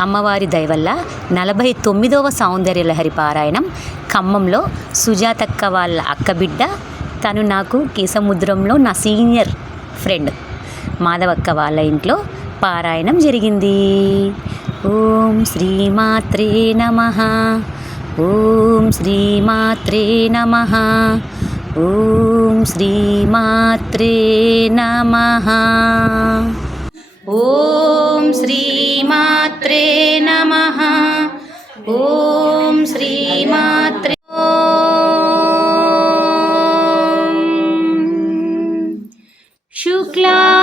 అమ్మవారి దయవల్ల నలభై తొమ్మిదవ సౌందర్య లహరి పారాయణం ఖమ్మంలో సుజాతక్క వాళ్ళ అక్కబిడ్డ తను నాకు కేసముద్రంలో నా సీనియర్ ఫ్రెండ్ మాధవక్క వాళ్ళ ఇంట్లో పారాయణం జరిగింది. ఓం శ్రీమాత్రే నమ. ఓం శ్రీమాత్రే నమ. ఓం శ్రీమాత్రే నమ. ఓం శ్రీమా श्रीमात्रे नमः। ॐ श्रीमात्रे। शुक्लाम्बरधरं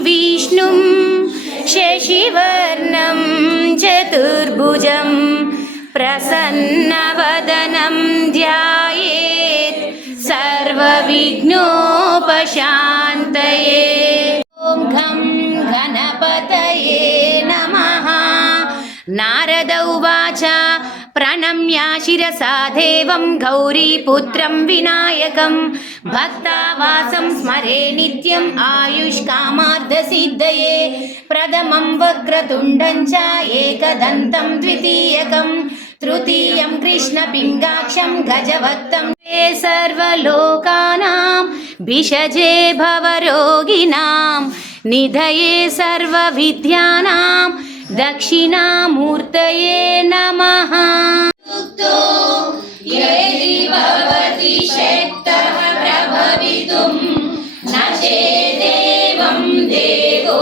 विष्णुं शशिवर्णं चतुर्भुजं प्रसन्नवदनं ध्यायेत्। सर्वविघ्नोपशान्तये। श्रीगणपतये नमः नारद उवाच प्रणम्या शिरसा देवं गौरीपुत्रं विनायकं भक्तावासं स्मरे नित्यम् आयुष्कामार्थसिद्धये प्रथमं वक्रतुण्डं च एकदन्तं द्वितीयकम् तृतीयं कृष्णपिङ्गाक्षं गजवत्तं ते सर्वलोकानां भिषजे भवरोगिणाम् निधये सर्वविद्यानां दक्षिणामूर्तये नमः यदि भवति शक्तः प्रभवितुं न चेदेवं देवो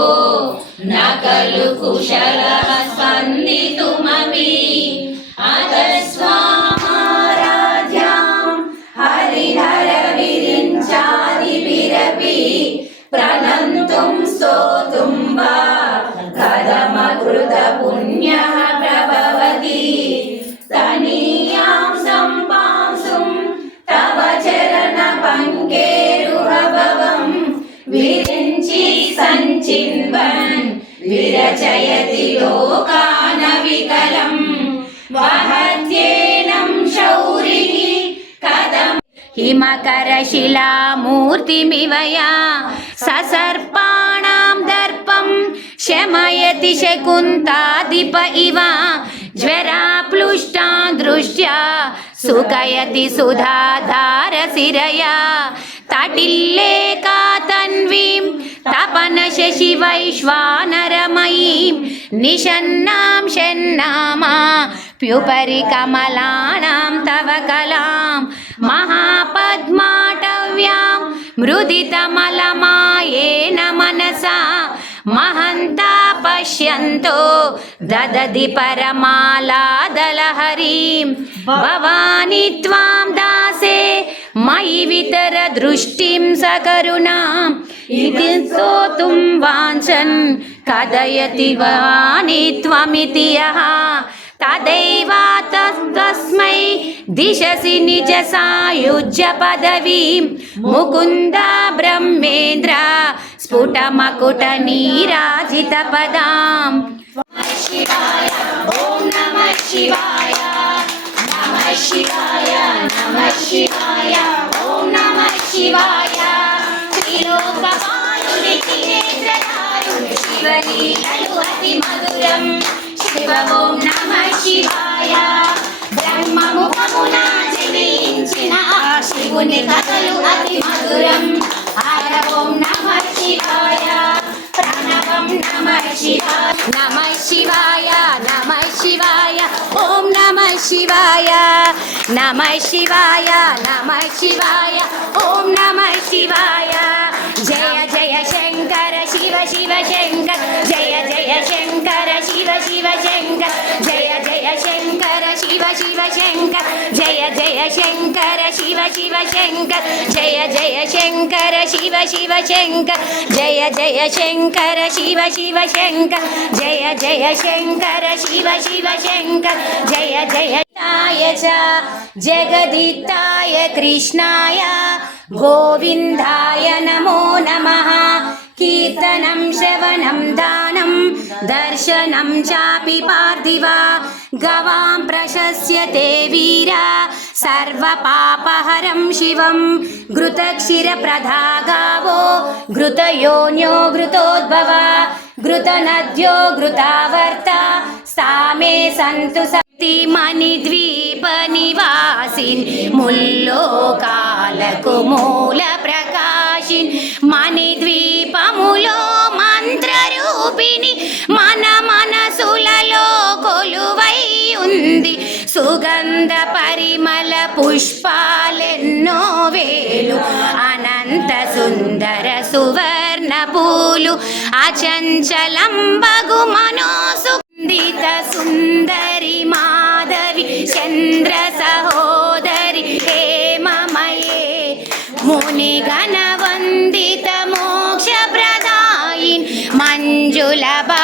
न खलु कुशलः स्पन्दितुमपि कथमकृतपुण्यः प्रभवति तनीयां सम्पांसुं तव चरणपङ्केरुहभवं विरिञ्चि सञ्चिन्वन् विरचयति लोकानविकलम् वहत्येनं शौरिः कदम् हिमकरशिलामूर्तिमिव या ससर्पाणां दर्पं शमयति शकुन्तादिप इव ज्वराप्लुष्टा दृष्ट्या सुखयति सुधाधारशिरया तटिल्लेका तन्वीं तपनशशिवैश्वानरमयीं निषन्नां षण्णामा प्युपरि कमलानां तव कलां महापद्माटव्यां मृदितमलमायेन मनसा మహంతా పశ్యంతో దదది పరమాలాదలహరీం. భవాని త్వాం దాసే మయి వితర దృష్టిం సకరుణాం. ఇది స్తోతుం వాంఛన్ కథయతి వాణి త్వమితి तस्मै दिशसि निज सायुज्य पदवीं मुकुन्द ब्रह्मेन्द्र स्फुटमकुटनीराजितपदाम् शिवाय ॐ नमः शिवाय नमः शिवाय नमः शिवाय ॐ नमः शिवाय त्रिलोकपालुनिति नेत्रधारुणि शिवलीलु अतिमधुरं శివ ఓం నమ శివాయ బ్రహ్మము కమున జీవించిన శివుని కథలు అతి మధురం. ఆర ఓం నమ శివాయ ప్రణవం నమ శివాయ నమ శివాయ నమ శివాయ ఓం నమ శివాయ శివాయ జయ జయ జయ శంకర శివ శివ శంకర జయ జయ శంకర శివ శివ శంకర జయ జయ శంకర శివ శివ శంకర జయ జయ శంకర శివ శివ శంకర జయ జయ శంకర శివ శివ శంకర జయ జయ य च जगदिताय कृष्णाय गोविन्दाय नमो नमः कीर्तनं श्रवणं दानं दर्शनं चापि पार्थिव गवां प्रशस्यते वीरा सर्वपापहरं शिवं घृतक्षिरप्रधा गावो घृतयोन्यो घृतोद्भव घृतनद्यो घृतावर्ता सा मे सन्तु सति मणिद्वीपनिवासिन् मुल्लोकालकुमूलप्रकाशिन् मणिद्वी ఉంది. సుగంధ పరిమళ పుష్పాలెన్నో వేలు అనంత సుందర సువర్ణ పూలు అచంచలంబగు మనోసుందిత సుందరి మాధవి చంద్ర సహోదరి హేమమయే. ముని గణ వందిత మోక్ష ప్రదాయిన్ మంజుల బా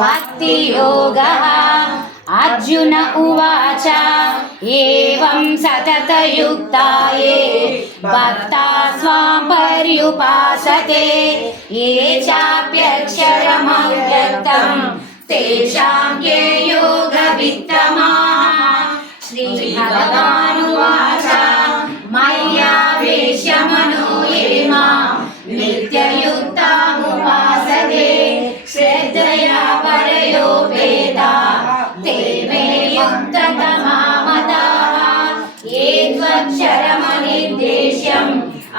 भक्तियोगः अर्जुन उवाच एवं सततयुक्ताये भक्ता स्वां पर्युपासते ये चाप्यक्षरमव्यक्तम् तेषां के योगवित्तमाः श्रीभगवानुवाच मय्यावेश्य मनो ये मां परयोपेता ते मे युक्ततमा मताः ये त्वक्षरमनिर्देश्यम्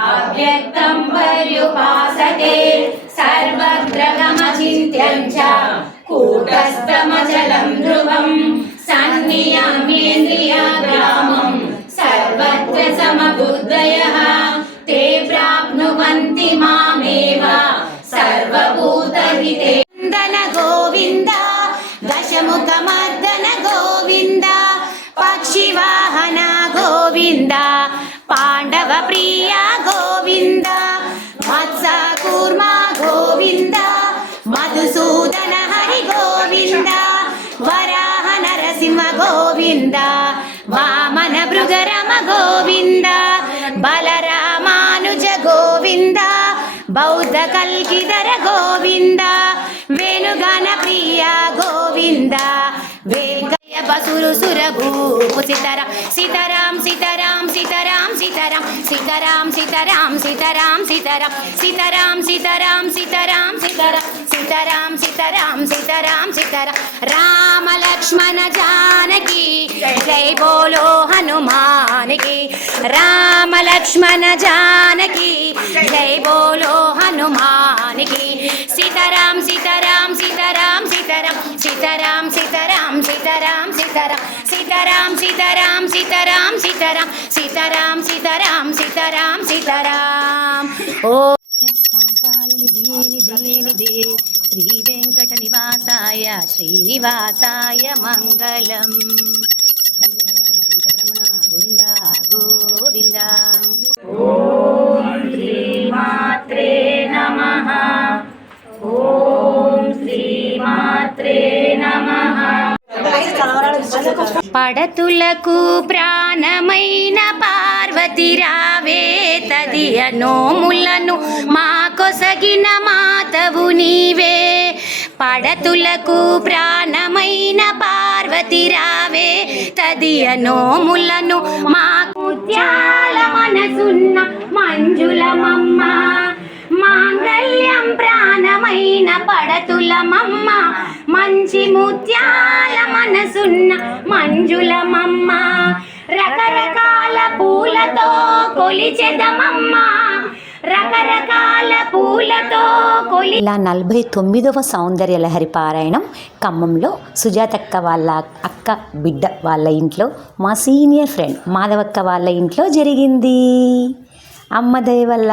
अव्यक्तं पर्युपासते सर्वग्रहमचिन्त्यं च कूटस्थमचलं ध्रुवं सन्नियम्येन्द्रियग्रामं सर्वत्र వేగయ బసురు సురభూపు సీతారాం సీతారాం సీతారాం సీతారాం సీతారాం. సీతారాం సీతారాం సీతారాం సీతారాం. సీతారాం సీతారాం సీతారాం సీతారాం. సీతారాం సీతారాం సీతారాం సీతారాం. రామ లక్ష్మణ జానకి. జై బోలో హనుమానికి. రామ లక్ష్మణ జానకి. జై బోలో హనుమానికి. సీతారాం సీతారాం సీతారాం సీతారాం సీతారాం సీతారాం సీతారాం సీతారాం సీతారాం సీతారాం సీతారాం సీతారాం సీతారాం సీతారాం సీతారాం సీతారాం ఓ శ్రీ వెంకట నివాసాయ శ్రీనివాసాయ మంగళం వెంకటరమణ గోవింద గోవింద ఓం శ్రీ మాత్రే నమః పడతులకు ప్రాణమైన పార్వతి రావే తదియ నోములను మా కొసగిన మాతవు నీవే. పడతులకు ప్రాణమైన పార్వతి రావే తదియ నోములను మా ముత్యాల మనసున్న మంజులమమ్మ. మాంగళ్యం ప్రాణమైన పడతులమమ్మ మంచి ముత్యాల మనసున్న మంజులమమ్మ. రకరకాల పూలతో కొలిచెదమమ్మ రకరకాల పూలతో కొలి ఇలా నలభై తొమ్మిదవ సౌందర్య లహరి పారాయణం ఖమ్మంలో సుజాతక్క వాళ్ళ అక్క బిడ్డ వాళ్ళ ఇంట్లో మా సీనియర్ ఫ్రెండ్ మాధవక్క వాళ్ళ ఇంట్లో జరిగింది. అమ్మ దయవల్ల